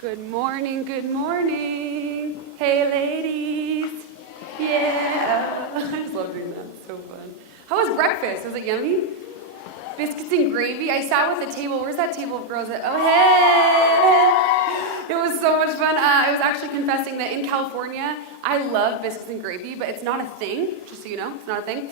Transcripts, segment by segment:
Good morning, good morning. Hey, ladies. Yeah. I just love doing that. It's so fun. How was breakfast? Was it yummy? Biscuits and gravy. I sat with a table. Where's that table of girls at? Oh, hey. It was so much fun. I was actually confessing that in California, I love biscuits and gravy, but it's not a thing, just so you know. It's not a thing.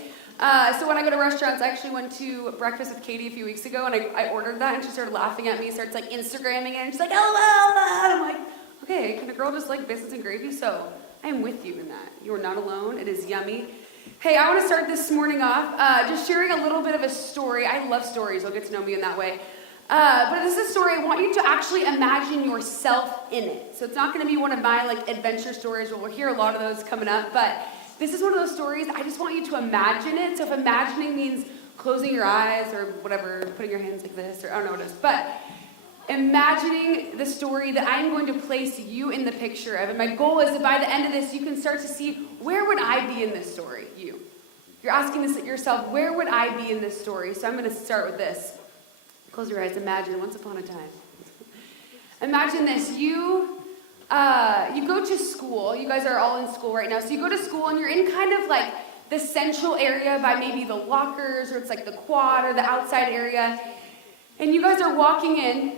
So when I go to restaurants, I actually went to breakfast with Katie a few weeks ago, and I ordered that, and she started laughing at me, starts like Instagramming it, and she's like, LOL, and I'm like, okay, can a girl just like biscuits and gravy? So I am with you in that. You are not alone. It is yummy. Hey, I want to start this morning off just sharing a little bit of a story. I love stories. You'll get to know me in that way. But this is a story. I want you to actually imagine yourself in it. So it's not going to be one of my like adventure stories, but we'll hear a lot of those coming up. But this is one of those stories, I just want you to imagine it. So if imagining means closing your eyes or whatever, putting your hands like this, or I don't know what it is. But imagining the story that I'm going to place you in the picture of. And my goal is that by the end of this, you can start to see, where would I be in this story? You. You're asking this at yourself, where would I be in this story? So I'm going to start with this. Close your eyes. Imagine once upon a time. Imagine this. You go to school. You guys are all in school right now. So you go to school and you're in kind of like the central area by maybe the lockers, or it's like the quad or the outside area. And you guys are walking in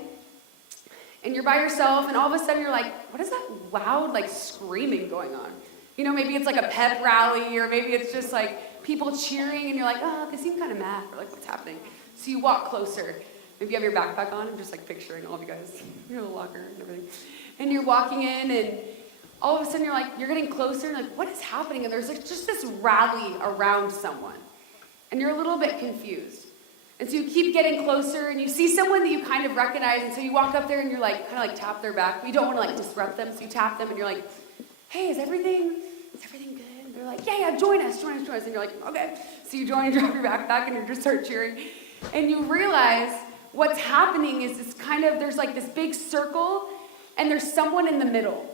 and you're by yourself, and all of a sudden you're like, what is that loud like screaming going on? You know, maybe it's like a pep rally, or maybe it's just like people cheering, and you're like, oh, they seem kind of mad, or like, what's happening? So you walk closer. Maybe you have your backpack on. I'm just like picturing all of you guys, your little locker and everything. And you're walking in, and all of a sudden you're getting closer, and like, what is happening? And there's like just this rally around someone, and you're a little bit confused. And so you keep getting closer, and you see someone that you kind of recognize, and so you walk up there, and you're like, kind of like tap their back, but you don't want to like disrupt them, so you tap them, and you're like, hey, is everything good? And they're like, yeah, join us. And you're like, okay. So you join, drop your backpack, and you just start cheering. And you realize what's happening is this kind of, there's like this big circle, and there's someone in the middle.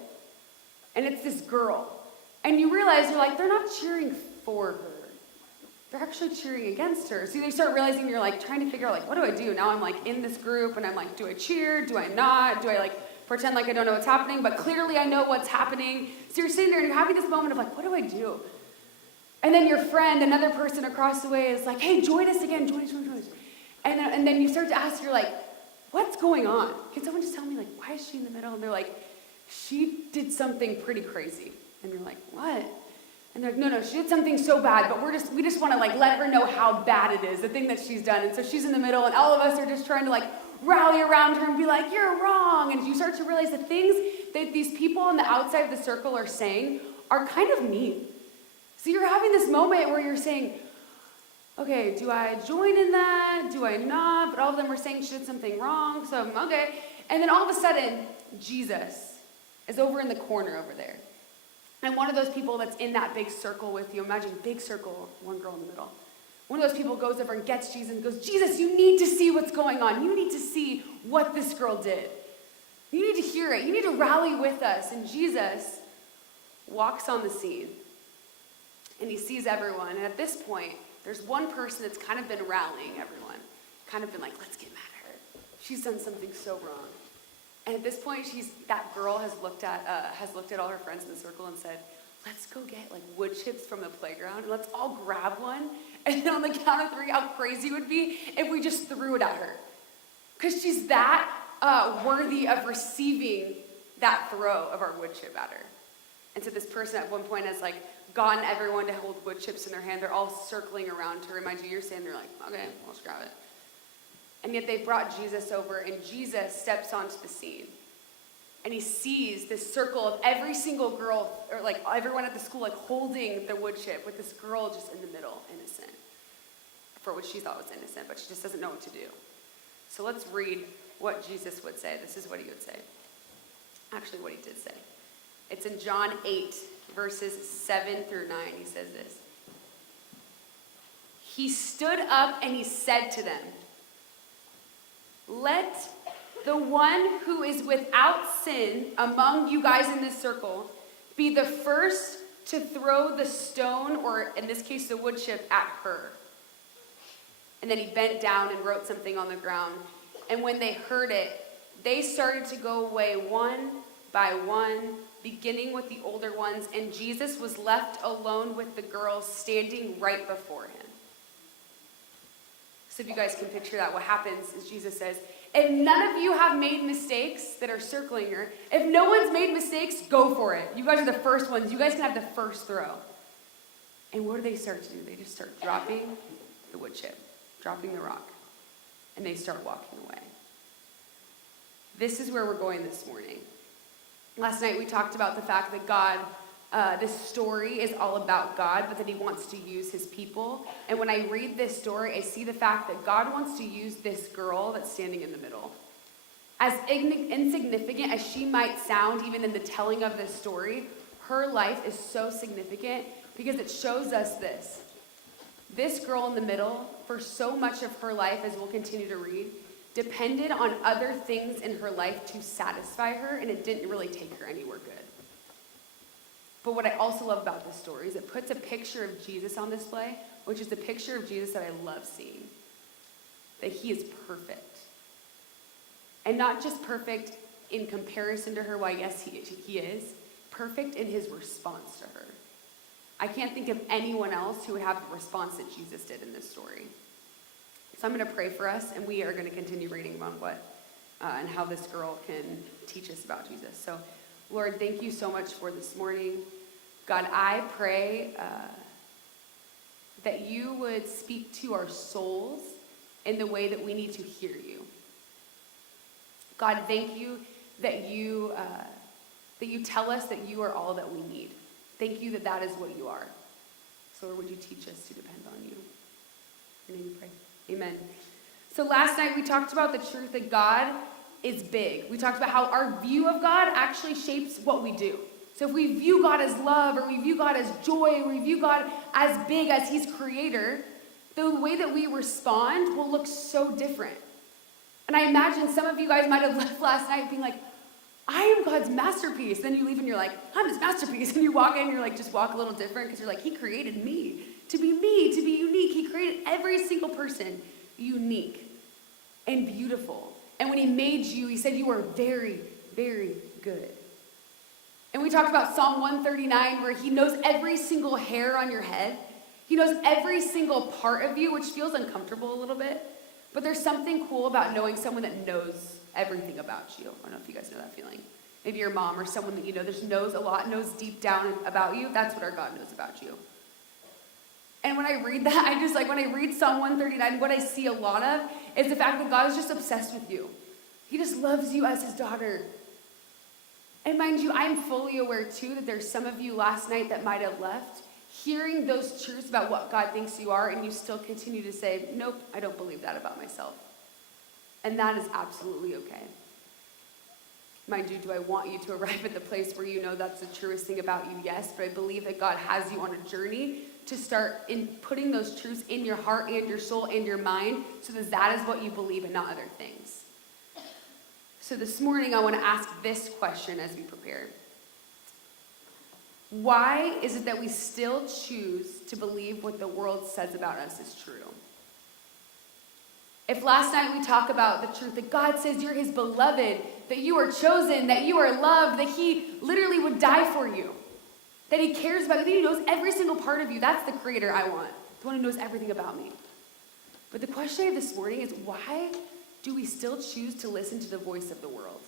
And it's this girl. And you realize, you're like, they're not cheering for her. They're actually cheering against her. So you start realizing, you're like trying to figure out, like, what do I do? Now I'm like in this group, and I'm like, do I cheer? Do I not? Do I like pretend like I don't know what's happening? But clearly I know what's happening. So you're sitting there and you're having this moment of like, what do I do? And then your friend, another person across the way, is like, hey, join us again, join us. And then you start to ask, you're like, what's going on? Can someone just tell me, like, why is she in the middle? And they're like, she did something pretty crazy. And you're like, what? And they're like, no, she did something so bad, but we just want to like let her know how bad it is, the thing that she's done. And so she's in the middle, and all of us are just trying to like rally around her and be like, you're wrong. And you start to realize the things that these people on the outside of the circle are saying are kind of mean. So you're having this moment where you're saying, okay, do I join in that? Do I not? But all of them are saying she did something wrong, so okay. And then all of a sudden, Jesus is over in the corner over there. And one of those people that's in that big circle with you, imagine big circle, one girl in the middle. One of those people goes over and gets Jesus and goes, Jesus, you need to see what's going on. You need to see what this girl did. You need to hear it. You need to rally with us. And Jesus walks on the scene. And he sees everyone. And at this point, there's one person that's kind of been rallying everyone. Kind of been like, let's get mad at her. She's done something so wrong. And at this point, that girl has looked at all her friends in the circle and said, let's go get like wood chips from the playground, and let's all grab one. And then on the count of 3, how crazy it would be if we just threw it at her. Because she's that worthy of receiving that throw of our wood chip at her. And so this person at one point has like gotten everyone to hold wood chips in their hand. They're all circling around her. Mind you, you're saying, they're like, okay, let's grab it. And yet they brought Jesus over, and Jesus steps onto the scene. And he sees this circle of every single girl, or like everyone at the school, like holding the wood chip, with this girl just in the middle, innocent. For what she thought was innocent, but she just doesn't know what to do. So let's read what Jesus would say. This is what he would say. Actually, what he did say. It's in John 8, verses 7 through 9. He says this. He stood up and he said to them, let the one who is without sin among you guys in this circle be the first to throw the stone, or in this case the wood chip, at her. And then he bent down and wrote something on the ground. And when they heard it, they started to go away one by one, beginning with the older ones, and Jesus was left alone with the girls standing right before him. So if you guys can picture that, what happens is Jesus says, if none of you have made mistakes that are circling her, if no one's made mistakes, go for it. You guys are the first ones. You guys can have the first throw. And what do they start to do? They just start dropping the wood chip, dropping the rock, and they start walking away. This is where we're going this morning. Last night we talked about the fact that God, this story is all about God, but that he wants to use his people. And when I read this story, I see the fact that God wants to use this girl that's standing in the middle. As insignificant as she might sound, even in the telling of this story, her life is so significant because it shows us this. This girl in the middle, for so much of her life, as we'll continue to read, depended on other things in her life to satisfy her, and it didn't really take her anywhere good. But what I also love about this story is it puts a picture of Jesus on display, which is the picture of Jesus that I love seeing. That he is perfect. And not just perfect in comparison to her, why yes, he is. Perfect in his response to her. I can't think of anyone else who would have the response that Jesus did in this story. So I'm going to pray for us, and we are going to continue reading on what and how this girl can teach us about Jesus. So, Lord, thank you so much for this morning. God, I pray that you would speak to our souls in the way that we need to hear you. God, thank you that you tell us that you are all that we need. Thank you that is what you are. So, Lord, would you teach us to depend on you? In your name we pray. Amen. So last night we talked about the truth that God is big. We talked about how our view of God actually shapes what we do. So if we view God as love, or we view God as joy, or we view God as big, as he's creator, the way that we respond will look so different. And I imagine some of you guys might have left last night being like, I am God's masterpiece. Then you leave and you're like, I'm his masterpiece. And you walk in and you're like, just walk a little different because you're like, he created me, to be unique. He created every single person unique and beautiful. And when he made you, he said you are very, very good. And we talked about Psalm 139 where he knows every single hair on your head. He knows every single part of you, which feels uncomfortable a little bit. But there's something cool about knowing someone that knows everything about you. I don't know if you guys know that feeling. Maybe your mom or someone that you know just knows a lot, knows deep down about you. That's what our God knows about you. And when I read that, when I read Psalm 139, what I see a lot of is the fact that God is just obsessed with you. He just loves you as his daughter. And mind you, I'm fully aware too that there's some of you last night that might have left hearing those truths about what God thinks you are, and you still continue to say, nope, I don't believe that about myself. And that is absolutely okay. Mind you, do I want you to arrive at the place where you know that's the truest thing about you? Yes, but I believe that God has you on a journey to start in putting those truths in your heart and your soul and your mind so that is what you believe and not other things. So this morning I want to ask this question as we prepare. Why is it that we still choose to believe what the world says about us is true? If last night we talk about the truth that God says you're his beloved, that you are chosen, that you are loved, that he literally would die for you, that he cares about you, that he knows every single part of you, that's the creator I want, the one who knows everything about me. But the question I have this morning is, why do we still choose to listen to the voice of the world?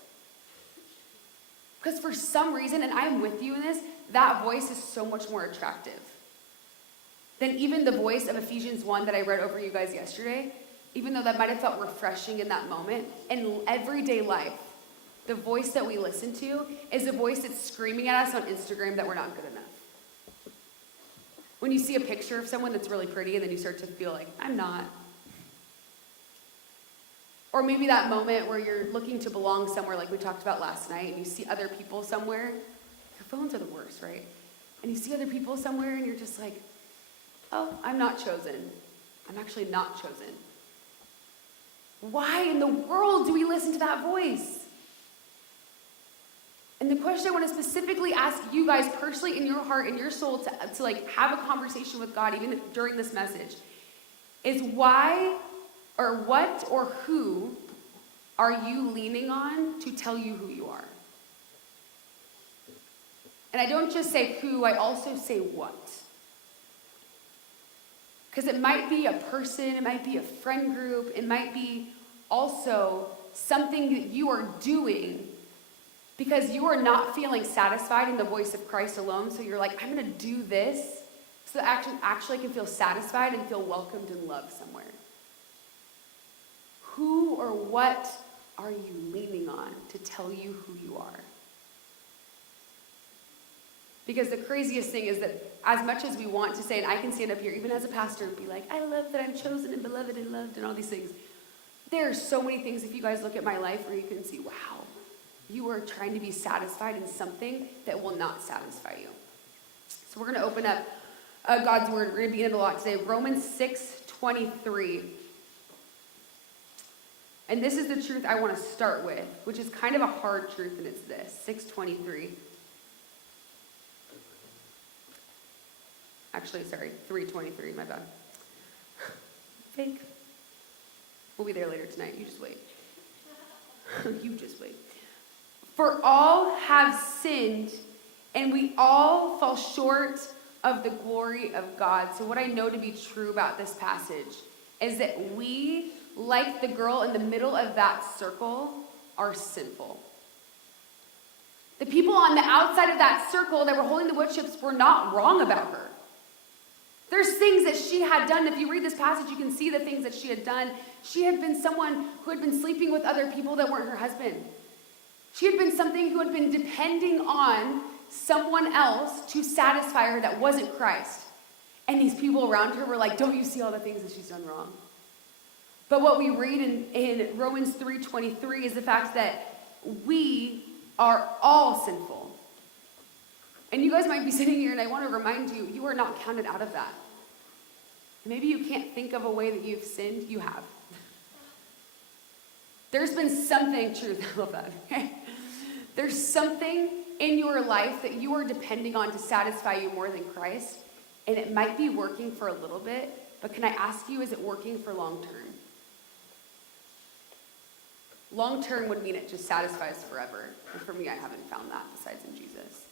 Because for some reason, and I'm with you in this, that voice is so much more attractive than even the voice of Ephesians 1 that I read over you guys yesterday. Even though that might have felt refreshing in that moment, in everyday life, the voice that we listen to is a voice that's screaming at us on Instagram that we're not good enough. When you see a picture of someone that's really pretty and then you start to feel like, I'm not. Or maybe that moment where you're looking to belong somewhere like we talked about last night and you see other people somewhere. Your phones are the worst, right? And you see other people somewhere and you're just like, oh, I'm not chosen. I'm actually not chosen. Why in the world do we listen to that voice? And the question I want to specifically ask you guys personally in your heart, in your soul, to like have a conversation with God, even during this message, is why or what or who are you leaning on to tell you who you are? And I don't just say who, I also say what. Because it might be a person, it might be a friend group, it might be also something that you are doing because you are not feeling satisfied in the voice of Christ alone. So you're like, I'm going to do this so that actually I can feel satisfied and feel welcomed and loved somewhere. Who or what are you leaning on to tell you who you are? Because the craziest thing is that as much as we want to say, and I can stand up here even as a pastor and be like, I love that I'm chosen and beloved and loved and all these things. There are so many things, if you guys look at my life, where you can see, wow, you are trying to be satisfied in something that will not satisfy you. So we're going to open up God's word. We're going to be in it a lot today. Romans 6:23. And this is the truth I want to start with, which is kind of a hard truth, and it's this. 6:23. Actually, sorry, 3:23, my bad. Fake. We'll be there later tonight. You just wait. You just wait. For all have sinned, and we all fall short of the glory of God. So what I know to be true about this passage is that we, like the girl in the middle of that circle, are sinful. The people on the outside of that circle that were holding the wood chips were not wrong about her. There's things that she had done. If you read this passage, you can see the things that she had done. She had been someone who had been sleeping with other people that weren't her husband. She had been something who had been depending on someone else to satisfy her that wasn't Christ. And these people around her were like, don't you see all the things that she's done wrong? But what we read in Romans 3:23 is the fact that we are all sinful. And you guys might be sitting here, and I want to remind you, you are not counted out of that. Maybe you can't think of a way that you've sinned. You have. There's been something, truth, I love that. Okay? There's something in your life that you are depending on to satisfy you more than Christ, and it might be working for a little bit, but can I ask you, is it working for long term? Long term would mean it just satisfies forever. And for me, I haven't found that besides in Jesus.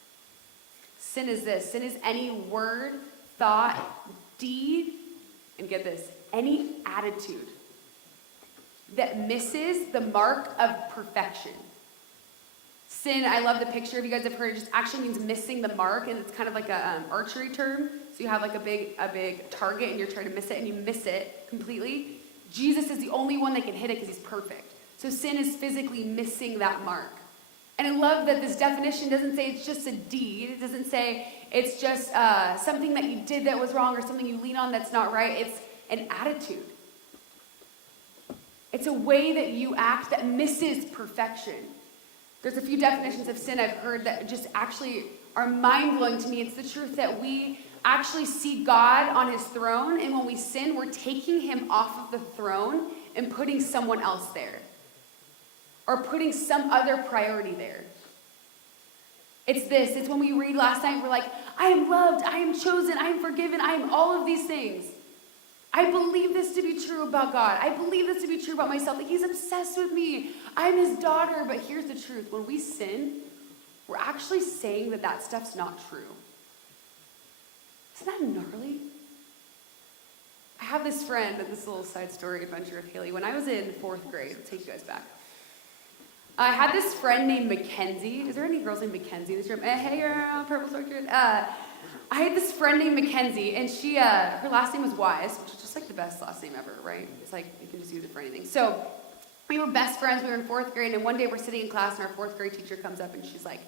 Sin is this. Sin is any word, thought, deed, and get this, any attitude that misses the mark of perfection. Sin, I love the picture. If you guys have heard, it just actually means missing the mark, and it's kind of like a archery term. So you have like a big target, and you're trying to miss it, and you miss it completely. Jesus is the only one that can hit it because he's perfect. So sin is physically missing that mark. And I love that this definition doesn't say it's just a deed. It doesn't say it's just something that you did that was wrong or something you lean on that's not right. It's an attitude. It's a way that you act that misses perfection. There's a few definitions of sin I've heard that just actually are mind-blowing to me. It's the truth that we actually see God on his throne, and when we sin, we're taking him off of the throne and putting someone else there. Or putting some other priority there. It's this. It's when we read last night, we're like, I am loved, I am chosen, I am forgiven, I am all of these things. I believe this to be true about God. I believe this to be true about myself. Like, he's obsessed with me. I'm his daughter. But here's the truth. When we sin, we're actually saying that that stuff's not true. Isn't that gnarly? I have this friend, this little side story adventure of Haley. When I was in 4th grade, I'll take you guys back. I had this friend named Mackenzie. Is there any girls named Mackenzie in this room? Hey, girl, purple sweatshirt. I had this friend named Mackenzie, and she, her last name was Wise, which is just like the best last name ever, right? It's like you can just use it for anything. So we were best friends. We were in 4th grade, and one day we're sitting in class, and our 4th grade teacher comes up, and she's like,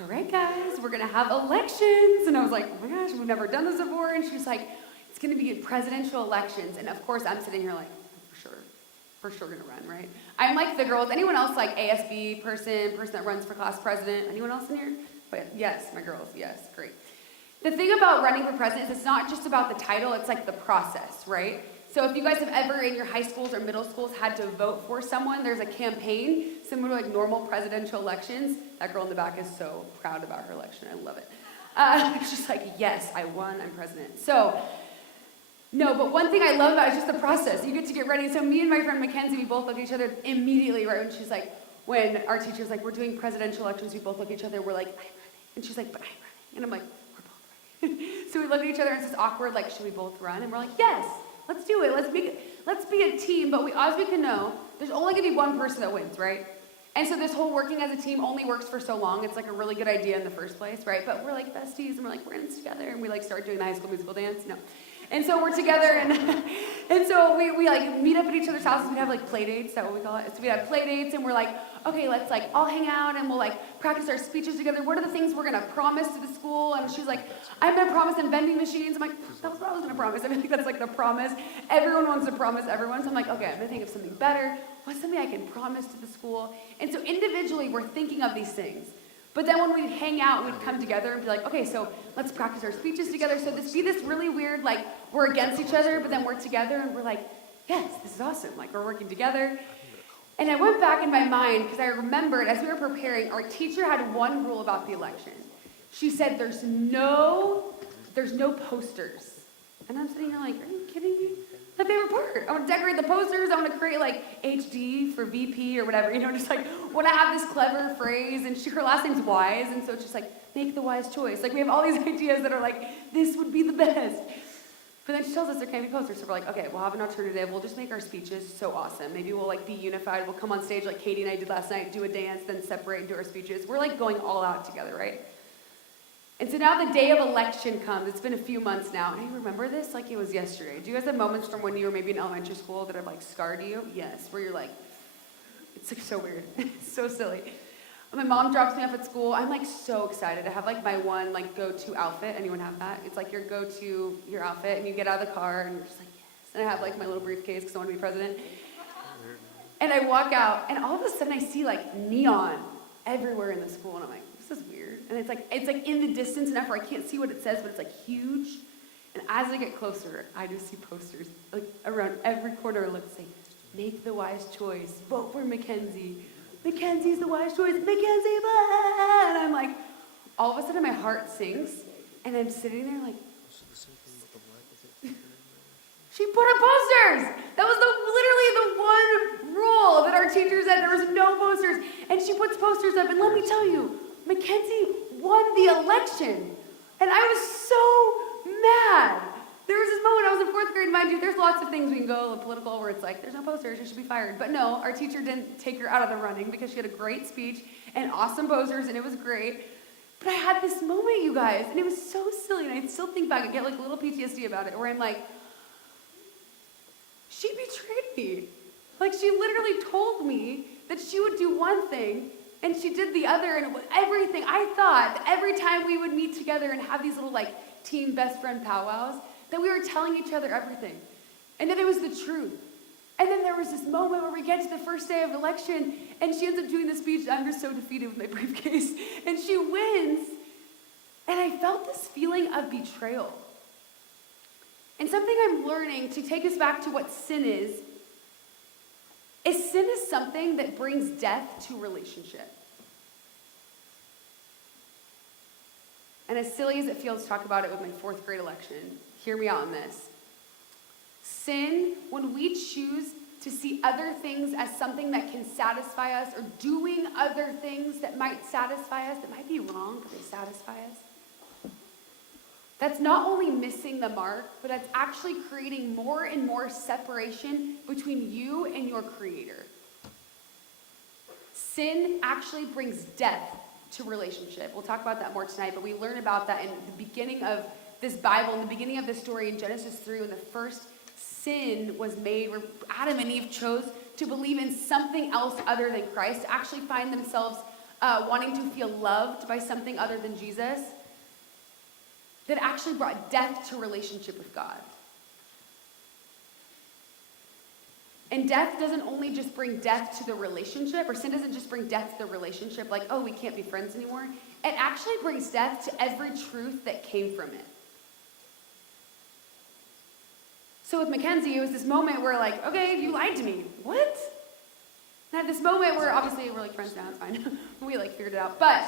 all right, guys, we're going to have elections. And I was like, oh my gosh, we've never done this before. And she's like, it's going to be presidential elections. And of course, I'm sitting here like, for sure going to run, right? I'm like the girls. Anyone else like ASB person that runs for class president? Anyone else in here? But yes, my girls, yes, great. The thing about running for president is it's not just about the title, it's like the process, right? So if you guys have ever in your high schools or middle schools had to vote for someone, there's a campaign similar to like normal presidential elections. That girl in the back is so proud about her election. I love it. She's like, yes, I won, I'm president. So No, but one thing I love about it is just the process. You get to get ready. So me and my friend Mackenzie, we both look at each other immediately, right? When she's like, when our teacher's like, we're doing presidential elections, we both look at each other, we're like, I'm running. And she's like, but I'm running. And I'm like, we're both running. So we look at each other and it's this awkward, like, should we both run? And we're like, yes, let's do it. Let's be a team. But as we can know, there's only gonna be one person that wins, right? And so this whole working as a team only works for so long. It's like a really good idea in the first place, right? But we're like besties and we're like, we're in this together. And we like start doing the High School Musical dance. No. And so we're together and so we like meet up at each other's houses. We'd have like play dates, is that what we call it? So we have play dates and we're like, okay, let's like all hang out and we'll like practice our speeches together. What are the things we're gonna promise to the school? And she's like, I'm gonna promise them vending machines. I'm like, that was what I was gonna promise. I think that's like the promise. Everyone wants to promise everyone. So I'm like, okay, I'm gonna think of something better. What's something I can promise to the school? And so individually we're thinking of these things. But then when we'd hang out, we'd come together and be like, okay, so let's practice our speeches together. So this really weird, like, we're against each other, but then we're together and we're like, yes, this is awesome. Like, we're working together. And I went back in my mind, because I remembered as we were preparing, our teacher had one rule about the election. She said, there's no posters. And I'm sitting here like, are you kidding me? My favorite part. I want to decorate the posters. I want to create like HD for VP or whatever. You know, just like want to have this clever phrase. And her last name's Wise, and so it's just like make the wise choice. Like we have all these ideas that are like this would be the best. But then she tells us there can't be posters, so we're like, okay, we'll have an alternative. We'll just make our speeches so awesome. Maybe we'll like be unified. We'll come on stage like Katie and I did last night, do a dance, then separate and do our speeches. We're like going all out together, right? And so now the day of election comes. It's been a few months now. And I remember this like it was yesterday. Do you guys have moments from when you were maybe in elementary school that have like scarred you? Yes, where you're like, it's like so weird. It's so silly. My mom drops me off at school. I'm like so excited to have like my one like go-to outfit. Anyone have that? It's like your go-to, your outfit, and you get out of the car and you're just like, yes. And I have like my little briefcase because I want to be president. And I walk out and all of a sudden I see like neon everywhere in the school. And I'm like, this is weird. And it's like in the distance enough where I can't see what it says, but it's like huge. And as I get closer, I just see posters like around every corner. Let's say, make the wise choice. Vote for Mackenzie. Mackenzie's the wise choice. Mackenzie, blah! And I'm like, all of a sudden my heart sinks, and I'm sitting there like, she put up posters. That was literally the one rule that our teacher said. There was no posters, and she puts posters up. And let me tell you, Mackenzie won the election. And I was so mad. There was this moment, I was in 4th grade, mind you, there's lots of things we can go political where it's like, there's no posters, she should be fired. But no, our teacher didn't take her out of the running because she had a great speech and awesome posters, and it was great. But I had this moment, you guys, and it was so silly, and I still think back and get like a little PTSD about it, where I'm like, she betrayed me. Like, she literally told me that she would do one thing, and she did the other, and it was everything. I thought that every time we would meet together and have these little, like, team best friend powwows, that we were telling each other everything, and that it was the truth. And then there was this moment where we get to the first day of election, and she ends up doing the speech, I'm just so defeated with my briefcase, and she wins, and I felt this feeling of betrayal. And something I'm learning to take us back to what sin is sin is something that brings death to relationship. And as silly as it feels to talk about it with my 4th grade election, hear me out on this. Sin, when we choose to see other things as something that can satisfy us, or doing other things that might satisfy us, that might be wrong, but they satisfy us, that's not only missing the mark, but that's actually creating more and more separation between you and your Creator. Sin actually brings death to relationship. We'll talk about that more tonight, but we learn about that in the beginning of this Bible, in the beginning of the story in Genesis 3, when the first sin was made, where Adam and Eve chose to believe in something else other than Christ, to actually find themselves wanting to feel loved by something other than Jesus, that actually brought death to relationship with God. And death doesn't only just bring death to the relationship, or sin doesn't just bring death to the relationship, like, oh, we can't be friends anymore. It actually brings death to every truth that came from it. So with Mackenzie, it was this moment where like, okay, you lied to me. What? And I had this moment where, obviously we're like friends now, it's fine. We like figured it out. But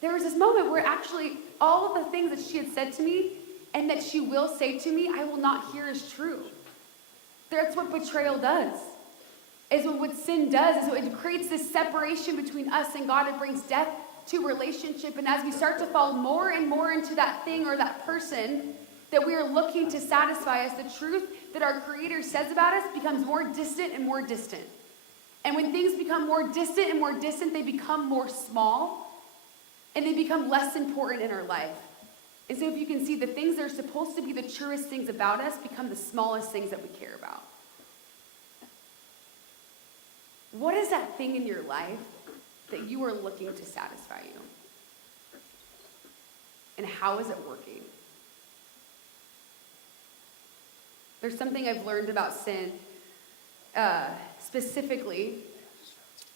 there was this moment where actually all of the things that she had said to me, and that she will say to me, I will not hear is true. That's what betrayal does. Is what sin does, is it creates this separation between us and God. It brings death to relationship. And as we start to fall more and more into that thing or that person that we are looking to satisfy us, the truth that our Creator says about us becomes more distant and more distant. And when things become more distant and more distant, they become more small and they become less important in our life. And so if you can see, the things that are supposed to be the truest things about us become the smallest things that we care about. What is that thing in your life that you are looking to satisfy you? And how is it working? There's something I've learned about sin, specifically,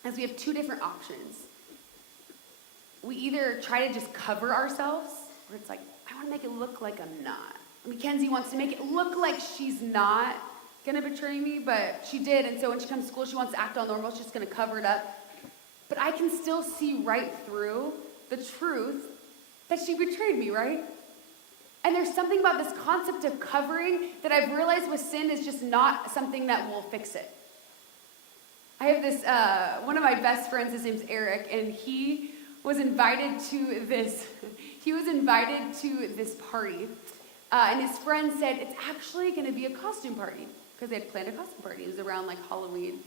as we have two different options. We either try to just cover ourselves, or it's like, I want to make it look like I'm not. Mackenzie wants to make it look like she's not gonna betray me, but she did, and so when she comes to school, she wants to act all normal. She's just gonna cover it up. But I can still see right through the truth that she betrayed me, right? And there's something about this concept of covering that I've realized with sin is just not something that will fix it. I have this, one of my best friends, his name's Eric, and he was invited to this party, and his friend said, it's actually gonna be a costume party, because they had planned a costume party. It was around like Halloween.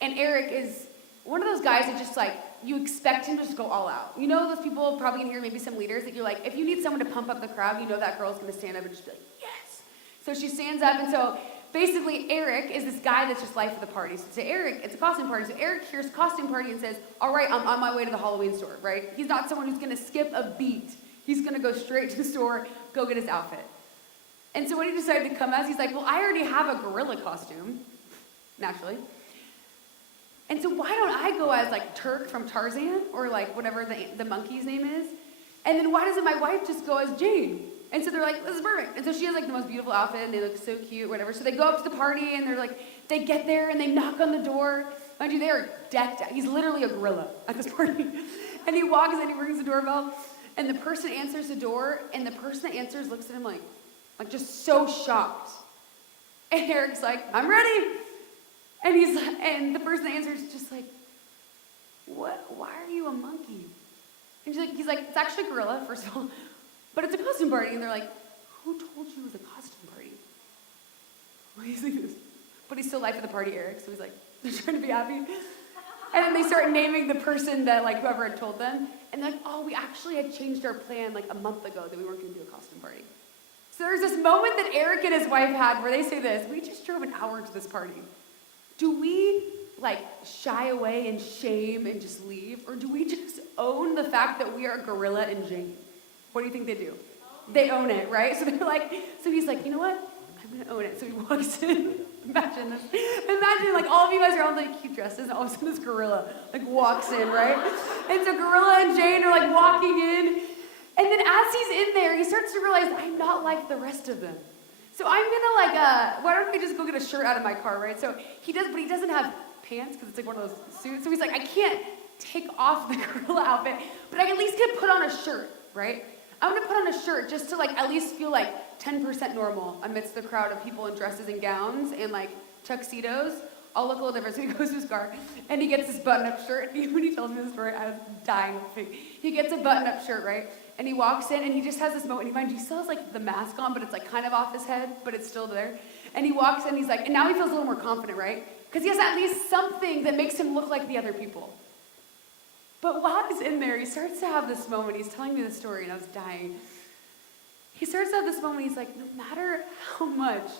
And Eric is one of those guys that just like, you expect him to just go all out. You know those people probably in here, maybe some leaders, that you're like, if you need someone to pump up the crowd, you know that girl's gonna stand up and just be like, yes. So she stands up, and so basically Eric is this guy that's just life of the party. So say, Eric, it's a costume party. So Eric hears costume party and says, all right, I'm on my way to the Halloween store, right? He's not someone who's gonna skip a beat. He's gonna go straight to the store, go get his outfit. And so when he decided to come as, he's like, well, I already have a gorilla costume, naturally. And so why don't I go as like Turk from Tarzan, or like whatever the monkey's name is? And then why doesn't my wife just go as Jane? And so they're like, this is perfect. And so she has like the most beautiful outfit, and they look so cute, whatever. So they go up to the party, and they're like, they get there, and they knock on the door. Mind you, they are decked out. He's literally a gorilla at this party. And he walks in, he rings the doorbell, and the person answers the door, and the person that answers looks at him like just so shocked. And Eric's like, I'm ready. And the person that answers is just like, what? Why are you a monkey? And he's like, it's actually a gorilla, first of all, but it's a costume party. And they're like, who told you it was a costume party? Why do you think this? But he's still life of the party, Eric, so he's like, they're trying to be happy. And then they start naming the person that like whoever had told them. And they're like, oh, we actually had changed our plan like a month ago that we weren't gonna do a costume party. So there's this moment that Eric and his wife had where they say this, we just drove an hour to this party. Do we like shy away in shame and just leave? Or do we just own the fact that we are gorilla and Jane? What do you think they do? They own it, right? So they're like, so he's like, you know what? I'm gonna own it. So he walks in. Imagine this. Imagine like all of you guys are all like cute dresses, and all of a sudden this gorilla like walks in, right? And so gorilla and Jane are like walking in. And then as he's in there, he starts to realize, I'm not like the rest of them. So I'm gonna like, why don't I just go get a shirt out of my car, right? So he does, but he doesn't have pants because it's like one of those suits. So he's like, I can't take off the gorilla outfit, but I at least can put on a shirt, right? I'm gonna put on a shirt just to like at least feel like 10% normal amidst the crowd of people in dresses and gowns and like tuxedos. I'll look a little different. So he goes to his car and he gets this button-up shirt. And when he tells me the story, I was dying laughing. He gets a button-up shirt, right? And he walks in and he just has this moment. And mind you, he still has like the mask on, but it's like kind of off his head, but it's still there. And he walks in, he's like, and now he feels a little more confident, right? Because he has at least something that makes him look like the other people. But while he's in there, he starts to have this moment. He's telling me the story and I was dying. He starts to have this moment. He's like, no matter how much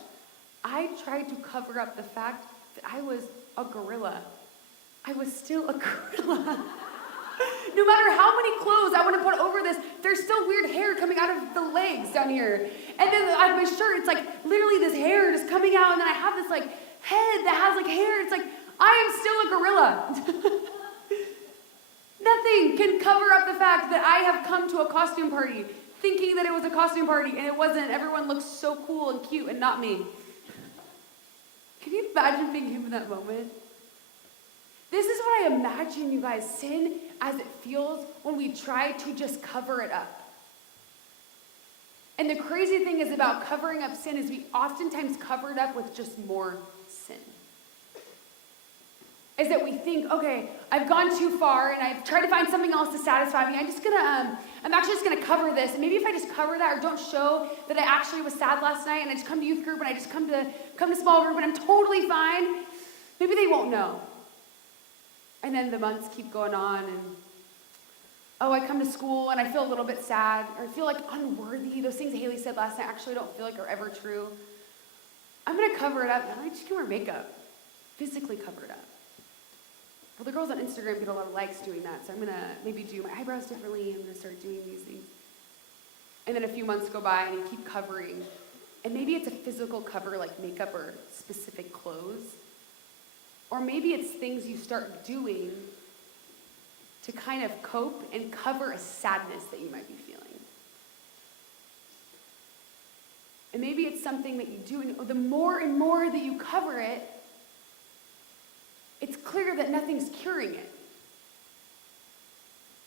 I tried to cover up the fact that I was a gorilla, I was still a gorilla. No matter how many clothes I want to put over this, there's still weird hair coming out of the legs down here. And then on my shirt, it's like literally this hair just coming out. And then I have this like head that has like hair. It's like, I am still a gorilla. Nothing can cover up the fact that I have come to a costume party thinking that it was a costume party and it wasn't. Everyone looks so cool and cute and not me. Can you imagine being him in that moment? This is what I imagine, you guys, sin as it feels when we try to just cover it up. And the crazy thing is about covering up sin is we oftentimes cover it up with just more sin. Is that we think, okay, I've gone too far and I've tried to find something else to satisfy me. I'm actually just gonna cover this. And maybe if I just cover that or don't show that I actually was sad last night and I just come to youth group and I just come to small group and I'm totally fine, maybe they won't know. And then the months keep going on and, oh, I come to school and I feel a little bit sad or I feel like unworthy. Those things Haley said last night actually don't feel like are ever true. I'm gonna cover it up. And I just can wear makeup, physically cover it up. Well, the girls on Instagram get a lot of likes doing that, so I'm going to maybe do my eyebrows differently. I'm going to start doing these things. And then a few months go by, and you keep covering. And maybe it's a physical cover, like makeup or specific clothes. Or maybe it's things you start doing to kind of cope and cover a sadness that you might be feeling. And maybe it's something that you do, and the more and more that you cover it, it's clear that nothing's curing it.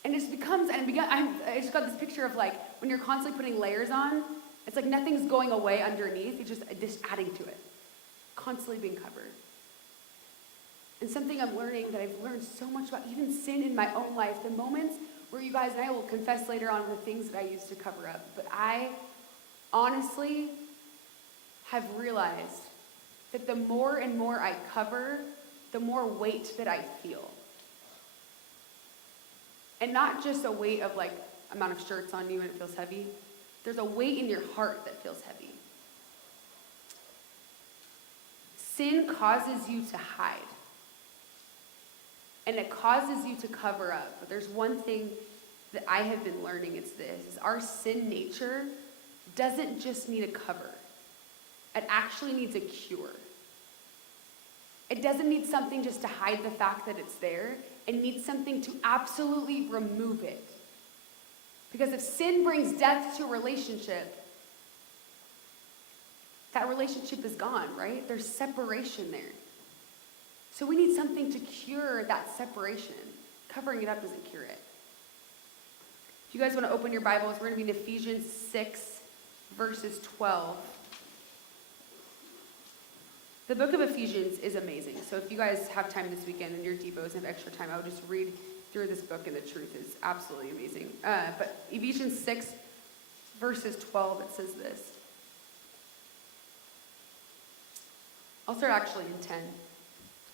And it just becomes, I just got this picture of like, when you're constantly putting layers on, it's like nothing's going away underneath, it's just adding to it. Constantly being covered. And something I'm learning that I've learned so much about, even sin in my own life, the moments where you guys, and I will confess later on the things that I used to cover up, but I honestly have realized that the more and more I cover, the more weight that I feel. And not just a weight of like amount of shirts on you and it feels heavy. There's a weight in your heart that feels heavy. Sin causes you to hide. And it causes you to cover up. But there's one thing that I have been learning, it's this, is our sin nature doesn't just need a cover. It actually needs a cure. It doesn't need something just to hide the fact that it's there. It needs something to absolutely remove it. Because if sin brings death to a relationship, that relationship is gone, right? There's separation there. So we need something to cure that separation. Covering it up doesn't cure it. If you guys want to open your Bibles, we're going to be in Ephesians 6, verses 12. The book of Ephesians is amazing. So if you guys have time this weekend and your Devos and have extra time, I would just read through this book, and the truth is absolutely amazing. But Ephesians 6, verses 12, it says this. I'll start actually in 10.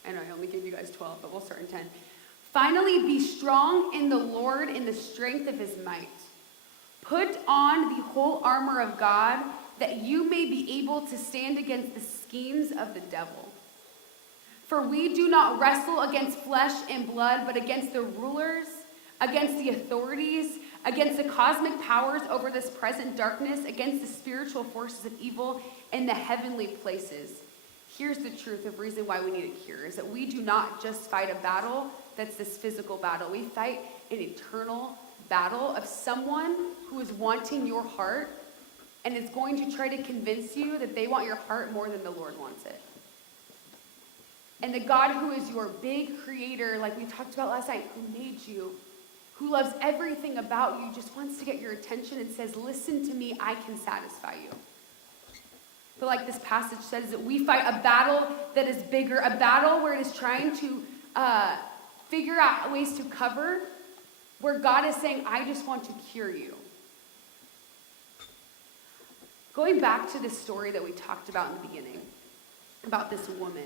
I know I only gave you guys 12, but we'll start in 10. Finally, be strong in the Lord in the strength of his might. Put on the whole armor of God, that you may be able to stand against the schemes of the devil. For we do not wrestle against flesh and blood, but against the rulers, against the authorities, against the cosmic powers over this present darkness, against the spiritual forces of evil in the heavenly places. Here's the truth of reason why we need a cure, is that we do not just fight a battle that's this physical battle. We fight an eternal battle of someone who is wanting your heart and is going to try to convince you that they want your heart more than the Lord wants it. And the God who is your big creator, like we talked about last night, who made you, who loves everything about you, just wants to get your attention and says, listen to me, I can satisfy you. But like this passage says, that we fight a battle that is bigger, a battle where it is trying to figure out ways to cover, where God is saying, I just want to cure you. Going back to this story that we talked about in the beginning, about this woman,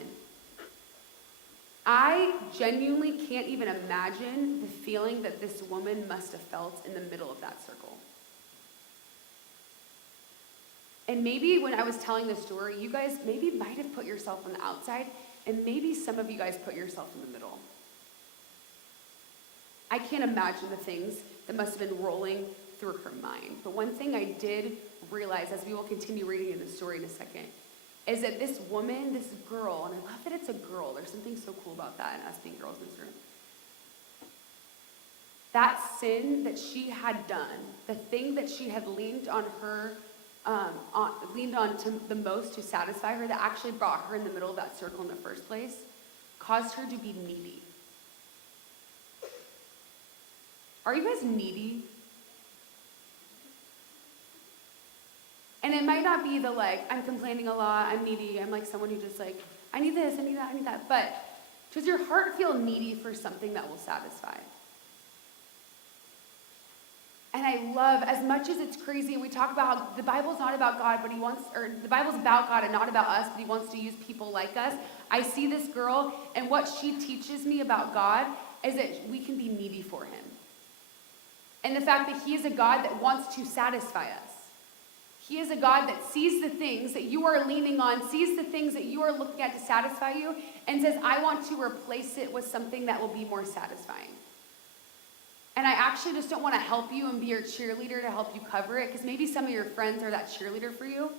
I genuinely can't even imagine the feeling that this woman must have felt in the middle of that circle. And maybe when I was telling the story, you guys maybe might have put yourself on the outside, and maybe some of you guys put yourself in the middle. I can't imagine the things that must have been rolling through her mind. But one thing I did realize, as we will continue reading in the story in a second, is that this woman, this girl, and I love that it's a girl. There's something so cool about that, and us being girls in this room. That sin that she had done, the thing that she had leaned on to the most to satisfy her, that actually brought her in the middle of that circle in the first place, caused her to be needy. Are you guys needy? And it might not be the like, I'm complaining a lot, I'm needy, I'm like someone who just like, I need this, I need that, I need that. But does your heart feel needy for something that will satisfy? And I love, as much as it's crazy, and we talk about how the Bible's not about God, but the Bible's about God and not about us, but he wants to use people like us. I see this girl, and what she teaches me about God is that we can be needy for him. And the fact that he is a God that wants to satisfy us. He is a God that sees the things that you are leaning on, sees the things that you are looking at to satisfy you, and says, I want to replace it with something that will be more satisfying. And I actually just don't want to help you and be your cheerleader to help you cover it, because maybe some of your friends are that cheerleader for you.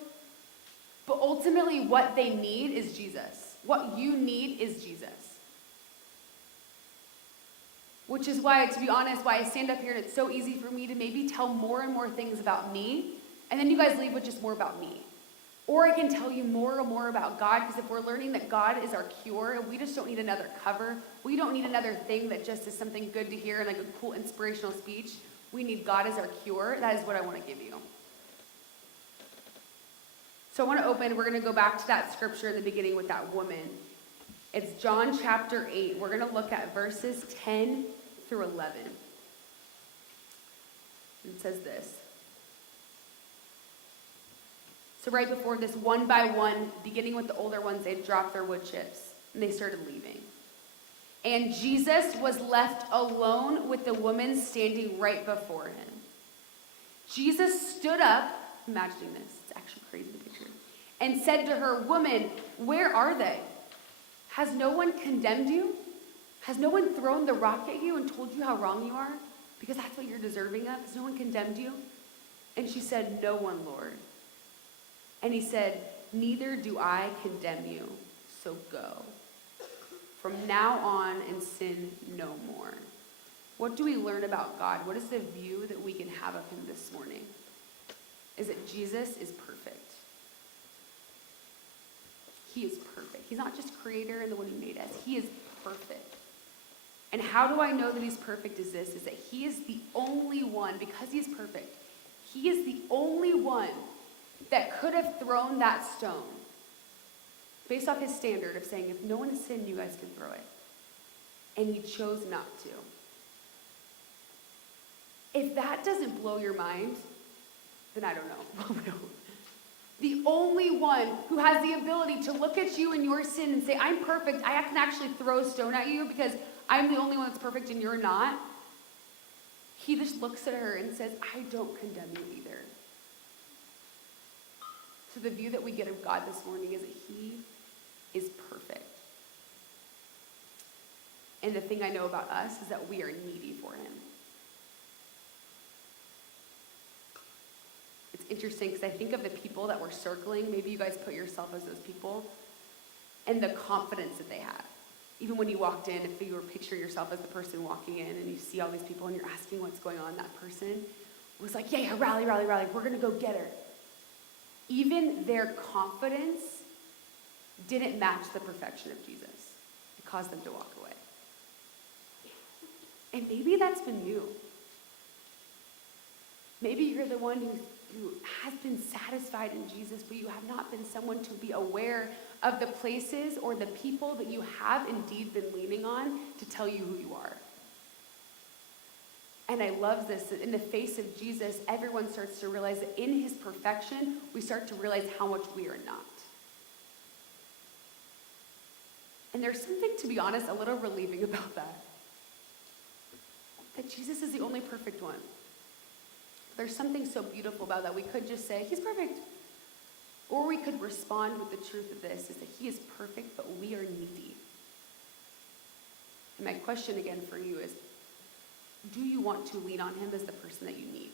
But ultimately, what they need is Jesus. What you need is Jesus. Which is why, to be honest, why I stand up here and it's so easy for me to maybe tell more and more things about me, and then you guys leave with just more about me. Or I can tell you more and more about God, because if we're learning that God is our cure, and we just don't need another cover, we don't need another thing that just is something good to hear and like a cool inspirational speech. We need God as our cure. That is what I want to give you. So I want to open, we're going to go back to that scripture in the beginning with that woman. It's John chapter 8. We're going to look at verses 10 through 11. It says this. So right before this, one by one, beginning with the older ones, they dropped their wood chips and they started leaving. And Jesus was left alone with the woman standing right before him. Jesus stood up, imagining this, it's actually crazy to picture, and said to her, Woman, where are they? Has no one condemned you? Has no one thrown the rock at you and told you how wrong you are? Because that's what you're deserving of. Has no one condemned you? And she said, No one, Lord. And he said, Neither do I condemn you, so go. From now on and sin no more. What do we learn about God? What is the view that we can have of him this morning? Is that Jesus is perfect. He is perfect. He's not just creator and the one who made us. He is perfect. And how do I know that he's perfect is this, is that he is the only one, because he's perfect, he is the only one that could have thrown that stone based off his standard of saying, if no one has sinned, you guys can throw it. And he chose not to. If that doesn't blow your mind, then I don't know. The only one who has the ability to look at you in your sin and say, I'm perfect, I can actually throw a stone at you because I'm the only one that's perfect and you're not. He just looks at her and says, I don't condemn you either. So the view that we get of God this morning is that he is perfect. And the thing I know about us is that we are needy for him. It's interesting because I think of the people that were circling. Maybe you guys put yourself as those people. And the confidence that they had. Even when you walked in, if you were picturing yourself as the person walking in and you see all these people and you're asking what's going on, that person was like, yeah, rally, rally, rally. We're going to go get her. Even their confidence didn't match the perfection of Jesus. It caused them to walk away. And maybe that's been you. Maybe you're the one who has been satisfied in Jesus, but you have not been someone to be aware of the places or the people that you have indeed been leaning on to tell you who you are. And I love this, that in the face of Jesus, everyone starts to realize that in his perfection, we start to realize how much we are not. And there's something, to be honest, a little relieving about that. That Jesus is the only perfect one. There's something so beautiful about that. We could just say, he's perfect. Or we could respond with the truth of this, is that he is perfect, but we are needy. And my question again for you is, do you want to lean on him as the person that you need?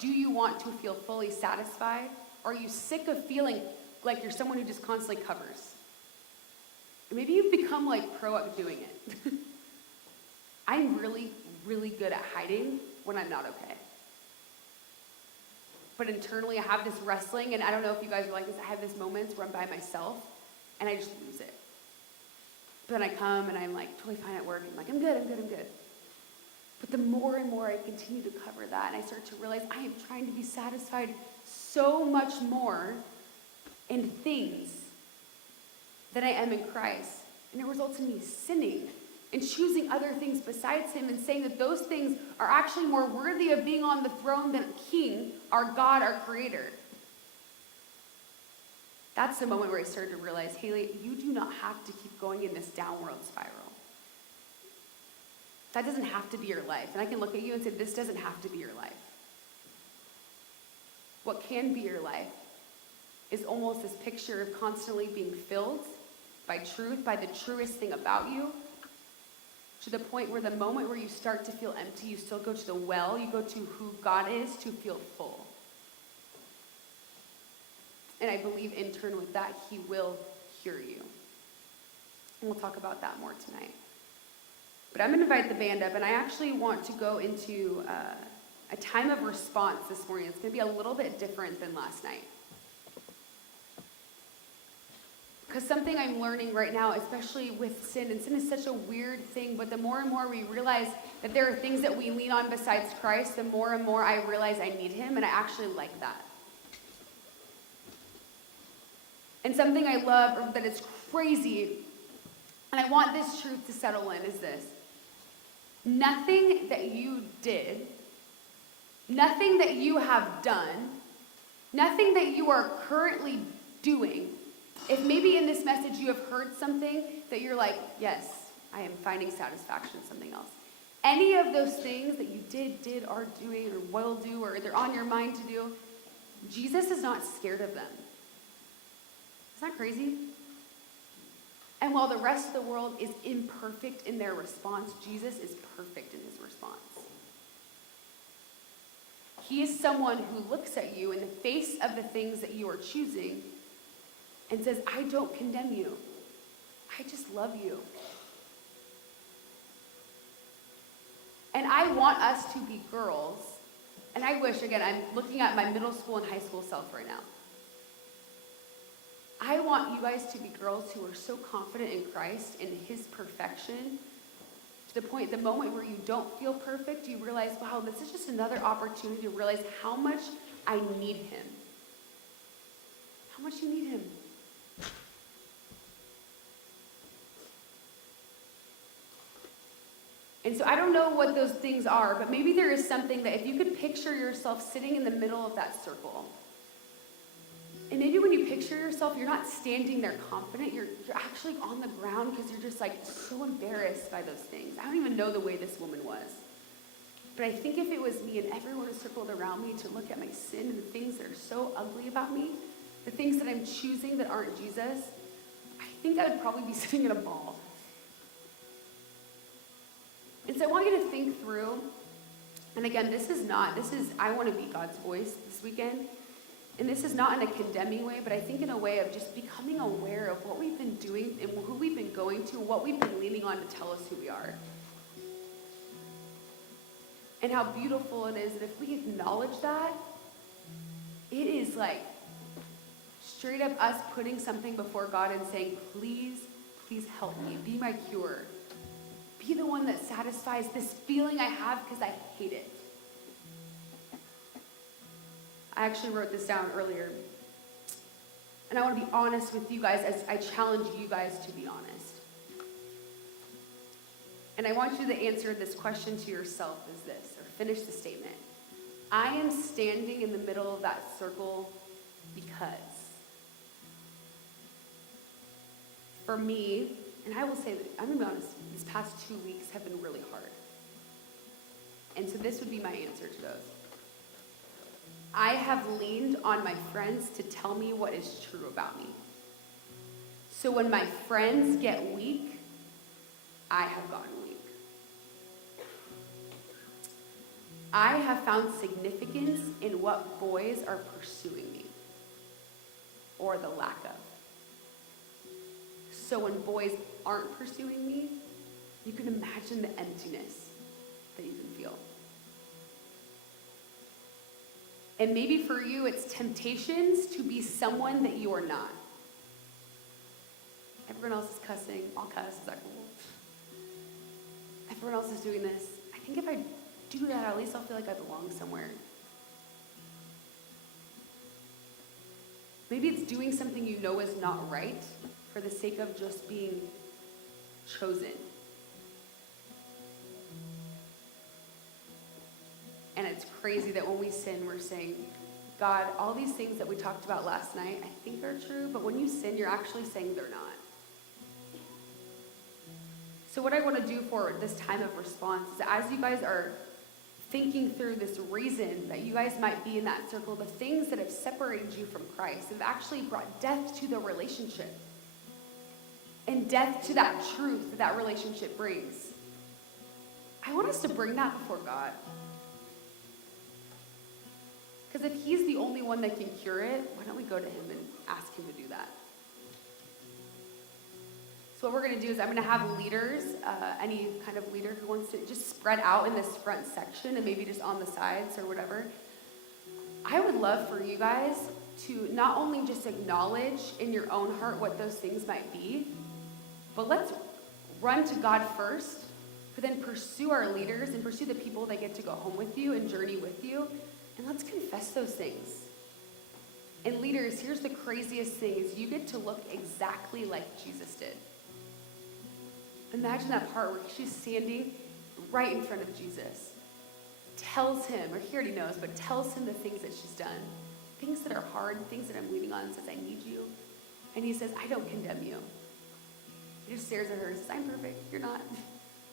Do you want to feel fully satisfied? Or are you sick of feeling like you're someone who just constantly covers? Or maybe you've become like pro at doing it. I'm really, really good at hiding when I'm not okay. But internally I have this wrestling, and I don't know if you guys are like this, I have these moments where I'm by myself and I just lose it. But then I come and I'm like totally fine at work, and I'm like, I'm good. But the more and more I continue to cover that, and I start to realize I am trying to be satisfied so much more in things than I am in Christ. And it results in me sinning and choosing other things besides him and saying that those things are actually more worthy of being on the throne than King, our God, our Creator. That's the moment where I started to realize, Haley, you do not have to keep going in this downward spiral. That doesn't have to be your life. And I can look at you and say, this doesn't have to be your life. What can be your life is almost this picture of constantly being filled by truth, by the truest thing about you, to the point where the moment where you start to feel empty, you still go to the well, you go to who God is to feel full. And I believe in turn with that, he will hear you. And we'll talk about that more tonight. But I'm going to invite the band up, and I actually want to go into a time of response this morning. It's going to be a little bit different than last night. Because something I'm learning right now, especially with sin, and sin is such a weird thing, but the more and more we realize that there are things that we lean on besides Christ, the more and more I realize I need him, and I actually like that. And something I love that is crazy, and I want this truth to settle in, is this. Nothing that you did, nothing that you have done, nothing that you are currently doing, if maybe in this message you have heard something that you're like, yes, I am finding satisfaction in something else. Any of those things that you did, are doing, or will do, or they're on your mind to do, Jesus is not scared of them. Isn't that crazy? And while the rest of the world is imperfect in their response, Jesus is perfect in his response. He is someone who looks at you in the face of the things that you are choosing and says, I don't condemn you. I just love you. And I want us to be girls, and I wish, again, I'm looking at my middle school and high school self right now. I want you guys to be girls who are so confident in Christ and his perfection, to the point, the moment where you don't feel perfect, you realize, wow, this is just another opportunity to realize how much I need him. How much you need him. And so I don't know what those things are, but maybe there is something that if you could picture yourself sitting in the middle of that circle, and maybe when you picture yourself, you're not standing there confident. You're actually on the ground because you're just like so embarrassed by those things. I don't even know the way this woman was. But I think if it was me and everyone was circled around me to look at my sin and the things that are so ugly about me, the things that I'm choosing that aren't Jesus, I think I would probably be sitting in a ball. And so I want you to think through, and again, I want to be God's voice this weekend. And this is not in a condemning way, but I think in a way of just becoming aware of what we've been doing and who we've been going to, what we've been leaning on to tell us who we are. And how beautiful it is that if we acknowledge that, it is like straight up us putting something before God and saying, please, please help me. Be my cure. Be the one that satisfies this feeling I have because I hate it. I actually wrote this down earlier. And I want to be honest with you guys as I challenge you guys to be honest. And I want you to answer this question to yourself as this, or finish the statement. I am standing in the middle of that circle because. For me, and I will say that, I'm going to be honest, these past 2 weeks have been really hard. And so this would be my answer to those. I have leaned on my friends to tell me what is true about me. So when my friends get weak, I have gotten weak. I have found significance in what boys are pursuing me, or the lack of. So when boys aren't pursuing me, you can imagine the emptiness that you can feel. And maybe for you, it's temptations to be someone that you are not. Everyone else is cussing. I'll cuss. Is that cool? Everyone else is doing this. I think if I do that, at least I'll feel like I belong somewhere. Maybe it's doing something you know is not right for the sake of just being chosen. And it's crazy that when we sin, we're saying, God, all these things that we talked about last night, I think are true, but when you sin, you're actually saying they're not. So what I want to do for this time of response is, as you guys are thinking through this reason that you guys might be in that circle, the things that have separated you from Christ have actually brought death to the relationship and death to that truth that that relationship brings. I want us to bring that before God. Because if he's the only one that can cure it, why don't we go to him and ask him to do that? So what we're going to do is I'm going to have leaders, any kind of leader who wants to just spread out in this front section and maybe just on the sides or whatever. I would love for you guys to not only just acknowledge in your own heart what those things might be, but let's run to God first, but then pursue our leaders and pursue the people that get to go home with you and journey with you, and let's confess those things. And leaders, here's the craziest thing, is you get to look exactly like Jesus did. Imagine that part where she's standing right in front of Jesus, tells him, or he already knows, but tells him the things that she's done, things that are hard, things that I'm leaning on, and says, I need you. And he says, I don't condemn you. He just stares at her and says, I'm perfect, you're not.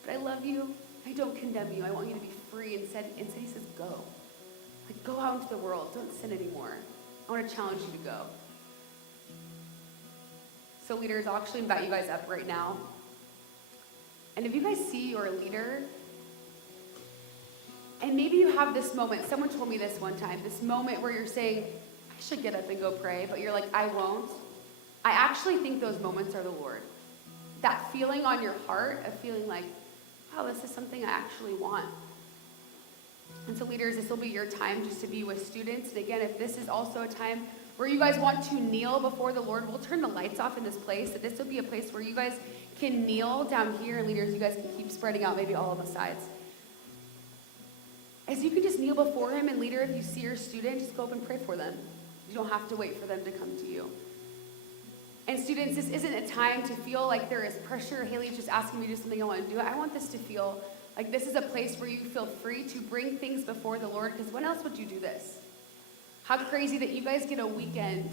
But I love you, I don't condemn you, I want you to be free. Instead he says, go. Like, go out into the world, don't sin anymore. I want to challenge you to go. So leaders, I'll actually invite you guys up right now. And if you guys see your leader, and maybe you have this moment, someone told me this one time, this moment where you're saying, I should get up and go pray, but you're like, I won't. I actually think those moments are the Lord. That feeling on your heart of feeling like, wow, this is something I actually want. And so leaders, this will be your time just to be with students. And again, if this is also a time where you guys want to kneel before the Lord, we'll turn the lights off in this place. So this will be a place where you guys can kneel down here, and leaders, you guys can keep spreading out, maybe all on the sides. As you can just kneel before him, and leader, if you see your student, just go up and pray for them. You don't have to wait for them to come to you. And students, this isn't a time to feel like there is pressure. Haley's just asking me to do something I want to do. I want this to feel like this is a place where you feel free to bring things before the Lord, because when else would you do this? How crazy that you guys get a weekend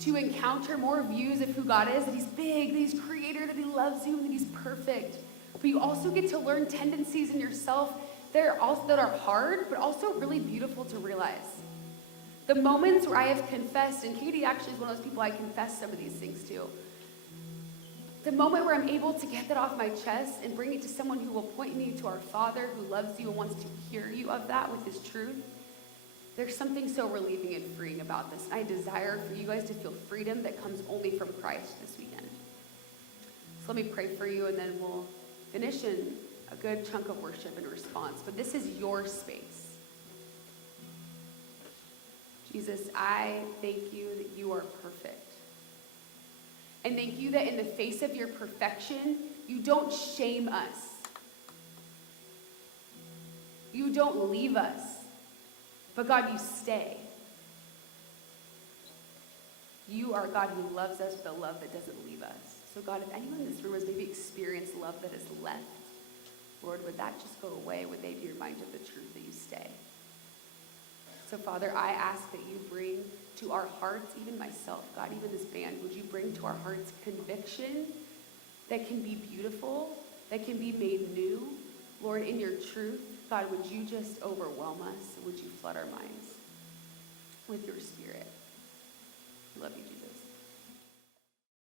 to encounter more views of who God is, that he's big, that he's creator, that he loves you, that he's perfect. But you also get to learn tendencies in yourself that are hard, but also really beautiful to realize. The moments where I have confessed, and Katie actually is one of those people I confess some of these things to. The moment where I'm able to get that off my chest and bring it to someone who will point me to our Father who loves you and wants to hear you of that with his truth. There's something so relieving and freeing about this. I desire for you guys to feel freedom that comes only from Christ this weekend. So let me pray for you, and then we'll finish in a good chunk of worship and response. But this is your space. Jesus, I thank you that you are perfect. And thank you that in the face of your perfection, you don't shame us. You don't leave us. But God, you stay. You are God who loves us with a love that doesn't leave us. So God, if anyone in this room has maybe experienced love that is left, Lord, would that just go away? Would they be reminded of the truth that you stay? So Father, I ask that you bring to our hearts, even myself, God, even this band, would you bring to our hearts conviction that can be beautiful, that can be made new? Lord, in your truth, God, would you just overwhelm us? Would you flood our minds with your spirit? I love you, Jesus.